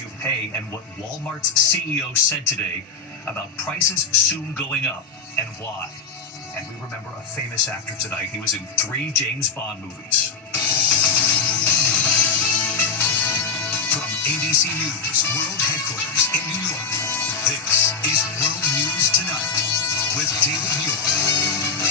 you pay and what Walmart's CEO said today about prices soon going up and why. And we remember a famous actor tonight. He was in 3 James Bond movies. From ABC News World Headquarters in New York, this is World News Tonight with David Muir.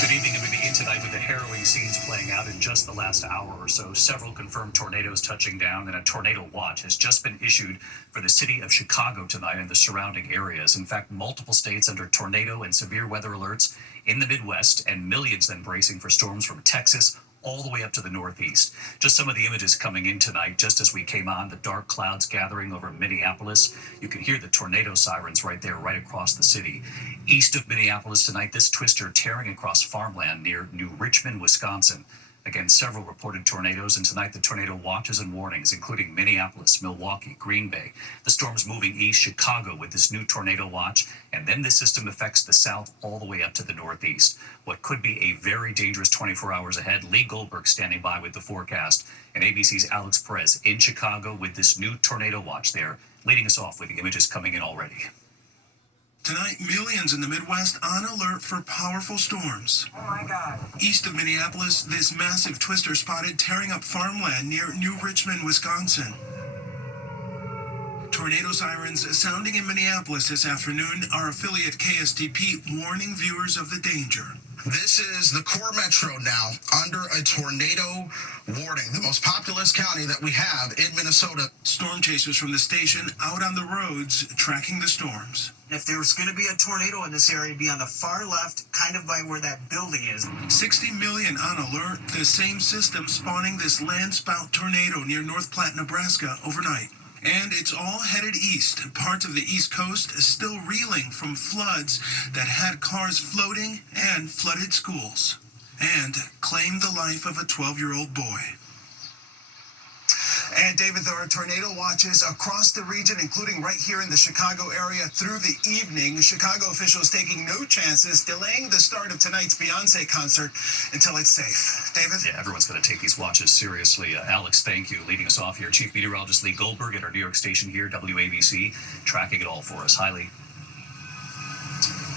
Good evening, and we begin tonight with the harrowing scenes playing out in just the last hour or so. Several confirmed tornadoes touching down, and a tornado watch has just been issued for the city of Chicago tonight and the surrounding areas. In fact, multiple states under tornado and severe weather alerts in the Midwest, and millions then bracing for storms from Texas all the way up to the Northeast. Just some of the images coming in tonight, just as we came on, the dark clouds gathering over Minneapolis. You can hear the tornado sirens right there, right across the city. East of Minneapolis tonight, this twister tearing across farmland near New Richmond, Wisconsin. Again, several reported tornadoes, and tonight the tornado watches and warnings, including Minneapolis, Milwaukee, Green Bay. The storm's moving east, Chicago with this new tornado watch, and then this system affects the south all the way up to the northeast. What could be a very dangerous 24 hours ahead. Lee Goldberg standing by with the forecast, and ABC's Alex Perez in Chicago with this new tornado watch there, leading us off with the images coming in already. Tonight, millions in the Midwest on alert for powerful storms. Oh my God. East of Minneapolis, this massive twister spotted tearing up farmland near New Richmond, Wisconsin. Tornado sirens sounding in Minneapolis this afternoon. Our affiliate KSTP warning viewers of the danger. This is the core metro now under a tornado warning, the most populous county that we have in Minnesota. Storm chasers from the station out on the roads tracking the storms. If there was going to be a tornado in this area, it'd be on the far left, kind of by where that building is. 60 million on alert, the same system spawning this landspout tornado near North Platte, Nebraska overnight. And it's all headed east. Parts of the East Coast still reeling from floods that had cars floating and flooded schools. And claimed the life of a 12-year-old boy. And David, there are tornado watches across the region, including right here in the Chicago area through the evening. Chicago officials taking no chances, delaying the start of tonight's Beyonce concert until it's safe. David? Yeah, everyone's going to take these watches seriously. Alex, thank you. Leading us off here, Chief Meteorologist Lee Goldberg at our New York station here, WABC, tracking it all for us. Hi, Lee.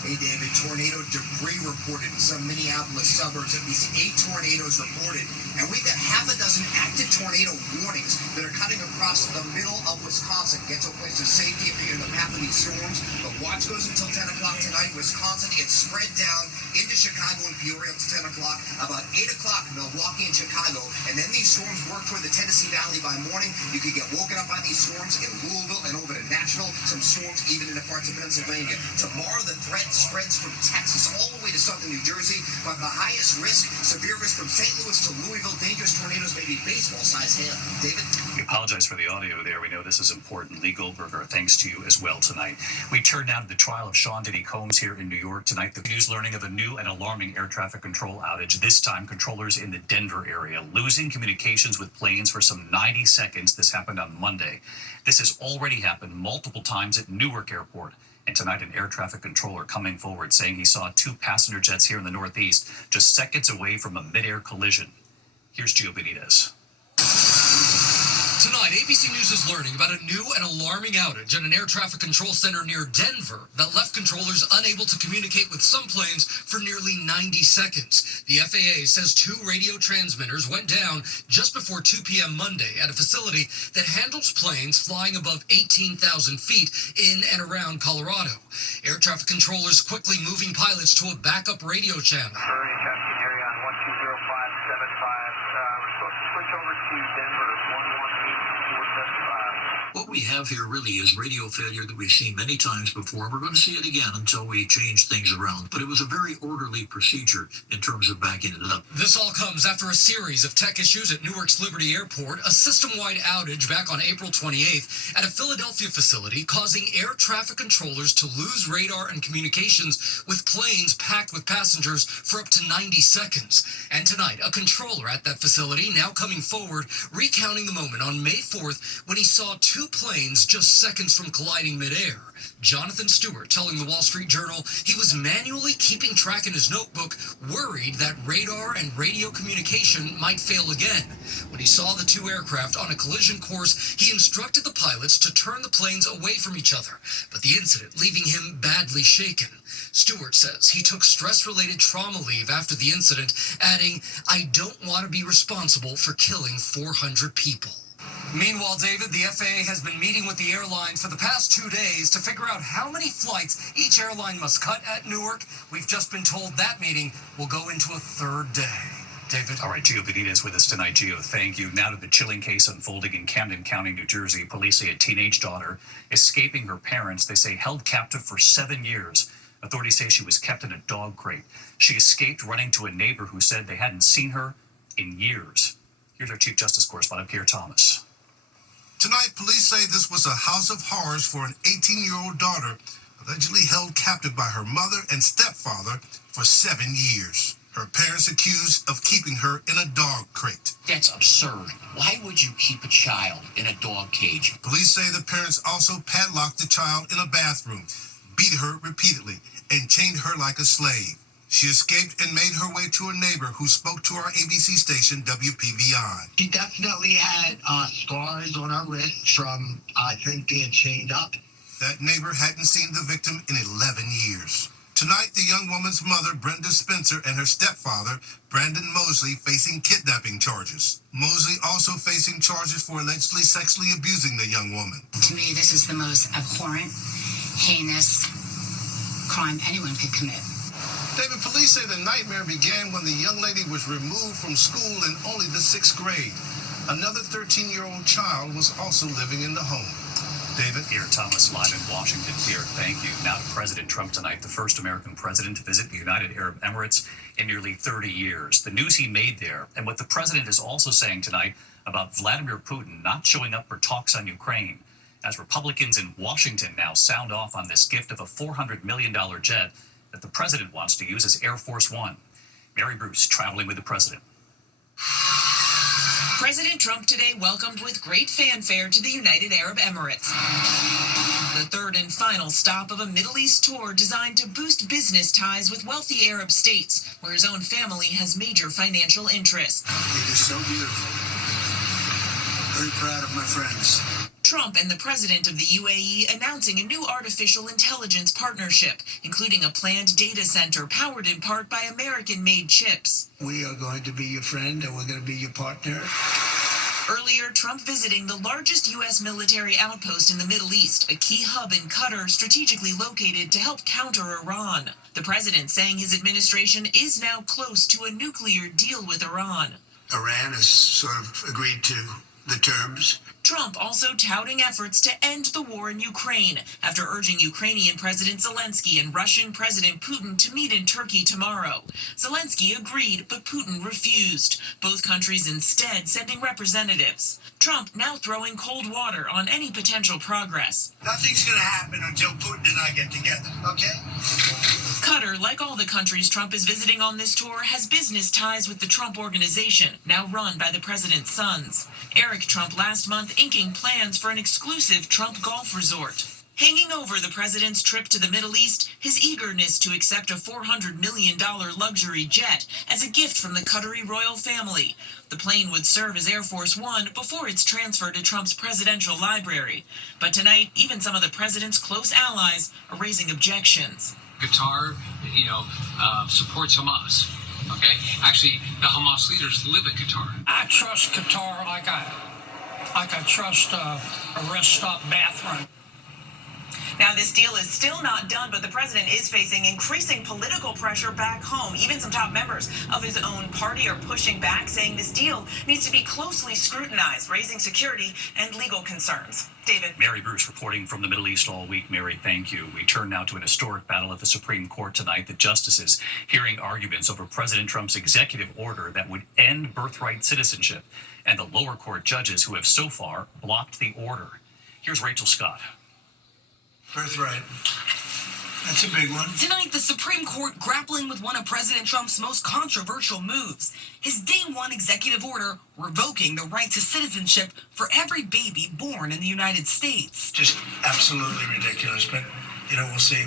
Hey, David, tornado debris reported in some Minneapolis suburbs. At least 8 tornadoes reported. And we've got half a dozen active tornado warnings that are cutting across the middle of Wisconsin. Get to a place of safety if you're in the path of these storms. The watch goes until 10 o'clock tonight. Wisconsin, it's spread down into Chicago and Peoria until 10 o'clock. About 8 o'clock, Milwaukee and Chicago. And then these storms work toward the Tennessee Valley by morning. You could get woken up by these storms in Louisville and over to Nashville. Some storms even into parts of Pennsylvania. Tomorrow, the threat spreads from Texas all the way to southern New Jersey. But the highest risk, severe risk from St. Louis to Louisville. Dangerous tornadoes may be baseball-sized hail. David? We apologize for the audio there. We know this is important. Lee Goldberger, thanks to you as well tonight. We turn now to the trial of Sean Diddy Combs here in New York tonight. The news learning of a new and alarming air traffic control outage. This time, controllers in the Denver area losing communications with planes for some 90 seconds. This happened on Monday. This has already happened multiple times at Newark Airport. And tonight, an air traffic controller coming forward saying he saw 2 passenger jets here in the Northeast just seconds away from a mid-air collision. Here's Gio Benitez. Tonight, ABC News is learning about a new and alarming outage at an air traffic control center near Denver that left controllers unable to communicate with some planes for nearly 90 seconds. The FAA says 2 radio transmitters went down just before 2 p.m. Monday at a facility that handles planes flying above 18,000 feet in and around Colorado. Air traffic controllers quickly moving pilots to a backup radio channel. What we have here really is radio failure that we've seen many times before. We're going to see it again until we change things around. But it was a very orderly procedure in terms of backing it up. This all comes after a series of tech issues at Newark's Liberty Airport, a system-wide outage back on April 28th at a Philadelphia facility, causing air traffic controllers to lose radar and communications with planes packed with passengers for up to 90 seconds. And tonight, a controller at that facility now coming forward, recounting the moment on May 4th when he saw 2 two planes just seconds from colliding midair. Jonathan Stewart telling the Wall Street Journal he was manually keeping track in his notebook, worried that radar and radio communication might fail again. When he saw the two aircraft on a collision course, he instructed the pilots to turn the planes away from each other, but the incident leaving him badly shaken. Stewart says he took stress-related trauma leave after the incident, adding, "I don't want to be responsible for killing 400 people." Meanwhile, David, the FAA has been meeting with the airline for the past 2 days to figure out how many flights each airline must cut at Newark. We've just been told that meeting will go into a third day. David. All right, Gio Benitez with us tonight. Gio, thank you. Now to the chilling case unfolding in Camden County, New Jersey. Police say a teenage daughter escaping her parents, they say held captive for 7 years. Authorities say she was kept in a dog crate. She escaped running to a neighbor who said they hadn't seen her in years. Here's our Chief Justice correspondent, Pierre Thomas. Tonight, police say this was a house of horrors for an 18-year-old daughter allegedly held captive by her mother and stepfather for 7 years. Her parents accused of keeping her in a dog crate. That's absurd. Why would you keep a child in a dog cage? Police say the parents also padlocked the child in a bathroom, beat her repeatedly, and chained her like a slave. She escaped and made her way to a neighbor who spoke to our ABC station, WPVI. She definitely had scars on her wrist from, I think, being chained up. That neighbor hadn't seen the victim in 11 years. Tonight, the young woman's mother, Brenda Spencer, and her stepfather, Brandon Mosley, facing kidnapping charges. Mosley also facing charges for allegedly sexually abusing the young woman. To me, this is the most abhorrent, heinous crime anyone could commit. David, police say the nightmare began when the young lady was removed from school in only the 6th grade. Another 13-year-old child was also living in the home. David? Pierre Thomas live in Washington. Pierre, thank you. Now to President Trump tonight, the first American president to visit the United Arab Emirates in nearly 30 years. The news he made there, and what the president is also saying tonight about Vladimir Putin not showing up for talks on Ukraine, as Republicans in Washington now sound off on this gift of a $400 million jet that the president wants to use as Air Force One. Mary Bruce traveling with the president. President Trump today welcomed with great fanfare to the United Arab Emirates. The third and final stop of a Middle East tour designed to boost business ties with wealthy Arab states, where his own family has major financial interests. It is so beautiful. Very proud of my friends. Trump and the president of the UAE announcing a new artificial intelligence partnership, including a planned data center powered in part by American-made chips. We are going to be your friend and we're going to be your partner. Earlier, Trump visiting the largest U.S. military outpost in the Middle East, a key hub in Qatar strategically located to help counter Iran. The president saying his administration is now close to a nuclear deal with Iran. Iran has sort of agreed to the terms. Trump also touting efforts to end the war in Ukraine after urging Ukrainian President Zelensky and Russian President Putin to meet in Turkey tomorrow. Zelensky agreed, but Putin refused, both countries instead sending representatives. Trump now throwing cold water on any potential progress. Nothing's going to happen until Putin and I get together, okay? Qatar, like all the countries Trump is visiting on this tour, has business ties with the Trump Organization, now run by the president's sons. Eric Trump last month inking plans for an exclusive Trump golf resort. Hanging over the president's trip to the Middle East, his eagerness to accept a $400 million luxury jet as a gift from the Qatari royal family. The plane would serve as Air Force One before its transfer to Trump's presidential library. But tonight, even some of the president's close allies are raising objections. Qatar, supports Hamas. Okay, actually, the Hamas leaders live in Qatar. I trust Qatar like I trust a rest stop bathroom. Now, this deal is still not done, but the president is facing increasing political pressure back home. Even some top members of his own party are pushing back, saying this deal needs to be closely scrutinized, raising security and legal concerns. David. Mary Bruce reporting from the Middle East all week. Mary, thank you. We turn now to an historic battle at the Supreme Court tonight. The justices hearing arguments over President Trump's executive order that would end birthright citizenship, and the lower court judges who have so far blocked the order. Here's Rachel Scott. Birthright That's a big one. Tonight, the Supreme Court grappling with one of President Trump's most controversial moves, his day one executive order revoking the right to citizenship for every baby born in the United States. Just absolutely ridiculous, but, we'll see.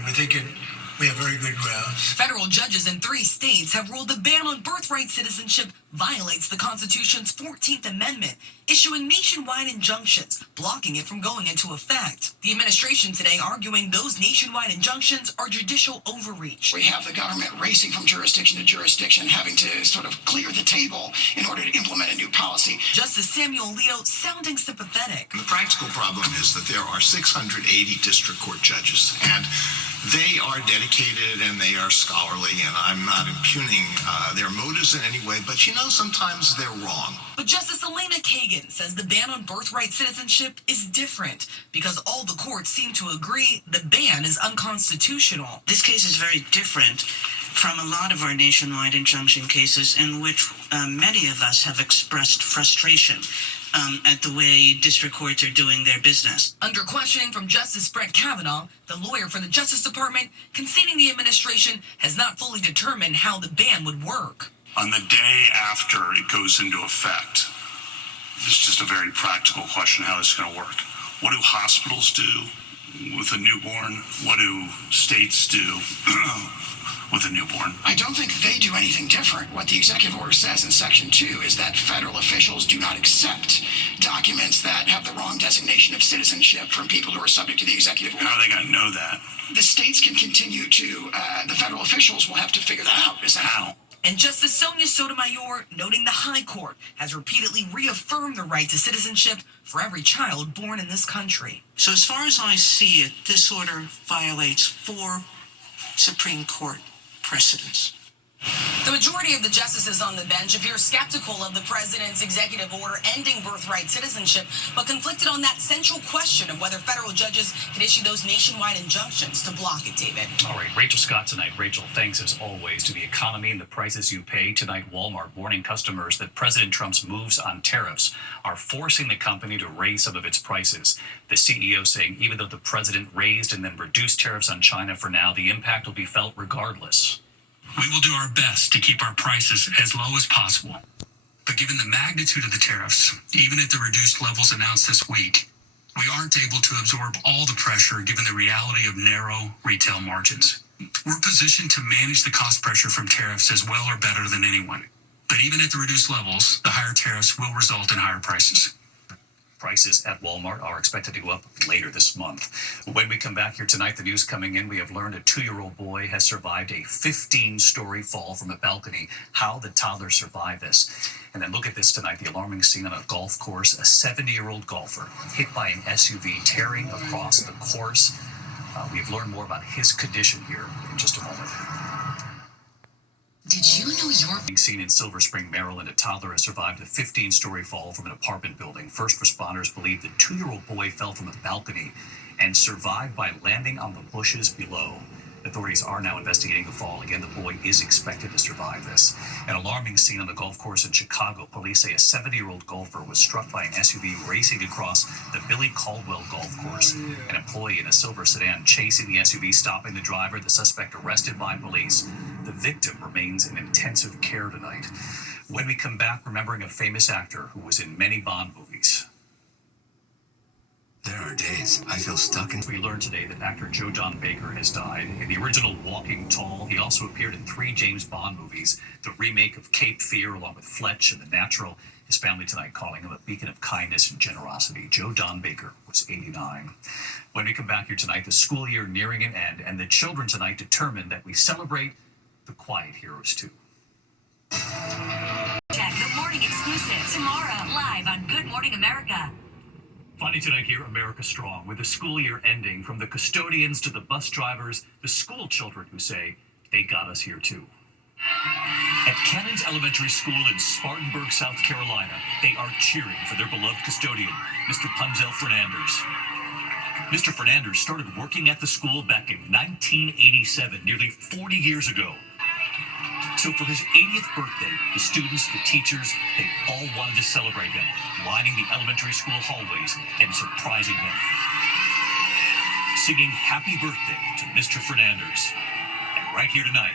We have very good grounds. Federal judges in 3 states have ruled the ban on birthright citizenship violates the Constitution's 14th Amendment, issuing nationwide injunctions, blocking it from going into effect. The administration today arguing those nationwide injunctions are judicial overreach. We have the government racing from jurisdiction to jurisdiction, having to sort of clear the table in order to implement a new policy. Justice Samuel Alito sounding sympathetic. The practical problem is that there are 680 district court judges, and they are dedicated and they are scholarly, and I'm not impugning their motives in any way, but sometimes they're wrong. But Justice Elena Kagan says the ban on birthright citizenship is different because all the courts seem to agree the ban is unconstitutional. This case is very different from a lot of our nationwide injunction cases in which many of us have expressed frustration at the way district courts are doing their business. Under questioning from Justice Brett Kavanaugh, the lawyer for the Justice Department, conceding the administration has not fully determined how the ban would work. On the day after it goes into effect, it's just a very practical question how this is going to work. What do hospitals do with a newborn? What do states do with a newborn? I don't think they do anything different. What the executive order says in Section 2 is that federal officials do not accept documents that have the wrong designation of citizenship from people who are subject to the executive order. How are they going to know that? The states can continue to, the federal officials will have to figure that out. Is that how? And Justice Sonia Sotomayor noting the High Court has repeatedly reaffirmed the right to citizenship for every child born in this country. So as far as I see it, this order violates 4 Supreme Court precedents. The majority of the justices on the bench appear skeptical of the president's executive order ending birthright citizenship, but conflicted on that central question of whether federal judges can issue those nationwide injunctions to block it, David. All right, Rachel Scott tonight. Rachel, thanks as always to the economy and the prices you pay. Tonight, Walmart warning customers that President Trump's moves on tariffs are forcing the company to raise some of its prices. The CEO saying even though the president raised and then reduced tariffs on China for now, the impact will be felt regardless. We will do our best to keep our prices as low as possible. But given the magnitude of the tariffs, even at the reduced levels announced this week, we aren't able to absorb all the pressure given the reality of narrow retail margins. We're positioned to manage the cost pressure from tariffs as well or better than anyone. But even at the reduced levels, the higher tariffs will result in higher prices. Prices at Walmart are expected to go up later this month. When we come back here tonight, the news coming in, we have learned a 2-year-old boy has survived a 15-story fall from a balcony. How the toddler survived this. And then look at this tonight, the alarming scene on a golf course. A 70-year-old golfer hit by an SUV tearing across the course. We've learned more about his condition here in just a moment. Did you know Being seen in Silver Spring, Maryland, a toddler has survived a 15-story fall from an apartment building. First responders believe the 2-year-old boy fell from a balcony and survived by landing on the bushes below. Authorities are now investigating the fall. Again, the boy is expected to survive this. An alarming scene on the golf course in Chicago. Police say a 70-year-old golfer was struck by an SUV racing across the Billy Caldwell golf course. An employee in a silver sedan chasing the SUV, stopping the driver. The suspect arrested by police. The victim remains in intensive care tonight. When we come back, remembering a famous actor who was in many Bond movies. There are days I feel stuck in. We learned today that actor Joe Don Baker has died. In the original Walking Tall, he also appeared in 3 James Bond movies, the remake of Cape Fear along with Fletch and The Natural. His family tonight calling him a beacon of kindness and generosity. Joe Don Baker was 89. When we come back here tonight, the school year nearing an end, and the children tonight determined that we celebrate the quiet heroes too. Good Morning exclusive tomorrow live on Good Morning America. Finally tonight here, America Strong, with the school year ending, from the custodians to the bus drivers, the school children who say they got us here too. At Cannons Elementary School in Spartanburg, South Carolina, they are cheering for their beloved custodian, Mr. Punzel Fernandez. Mr. Fernandez started working at the school back in 1987, nearly 40 years ago. So for his 80th birthday, the students, the teachers, they all wanted to celebrate him, lining the elementary school hallways and surprising him. singing happy birthday to Mr. Fernandez. And right here tonight,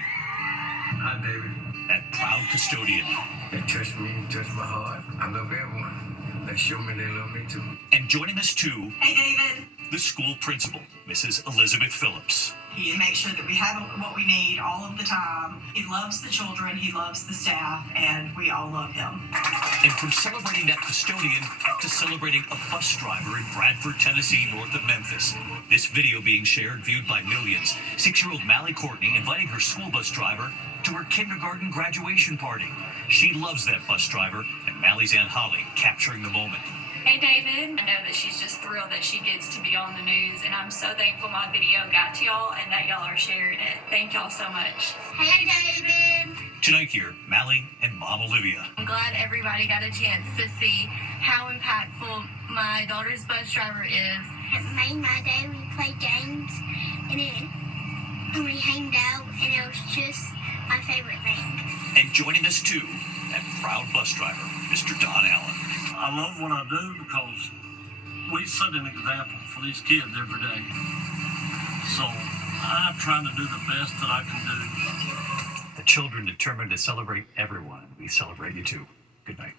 Hi, David. that proud custodian. They touched me, touched my heart. I love everyone. They show me they love me too. And joining us too, Hey, David. the school principal, Mrs. Elizabeth Phillips. He makes sure that we have what we need all of the time. He loves the children, he loves the staff, and we all love him. And from celebrating that custodian to celebrating a bus driver in Bradford, Tennessee, north of Memphis. This video being shared, viewed by millions. 6-year-old Mally Courtney inviting her school bus driver to her kindergarten graduation party. She loves that bus driver, and Mally's Aunt Holly capturing the moment. Hey David, I know that she's just thrilled that she gets to be on the news, and I'm so thankful my video got to y'all and that y'all are sharing it. Thank y'all so much. Hey, David. Tonight here, Mally and Mom Olivia. I'm glad everybody got a chance to see how impactful my daughter's bus driver is. It made my day. We played games, and we hanged out, and it was just my favorite thing. And joining us too, that proud bus driver, Mr. Don Allen. I love what I do because we set an example for these kids every day. So I'm trying to do the best that I can do. The children determined to celebrate everyone. We celebrate you too. Good night.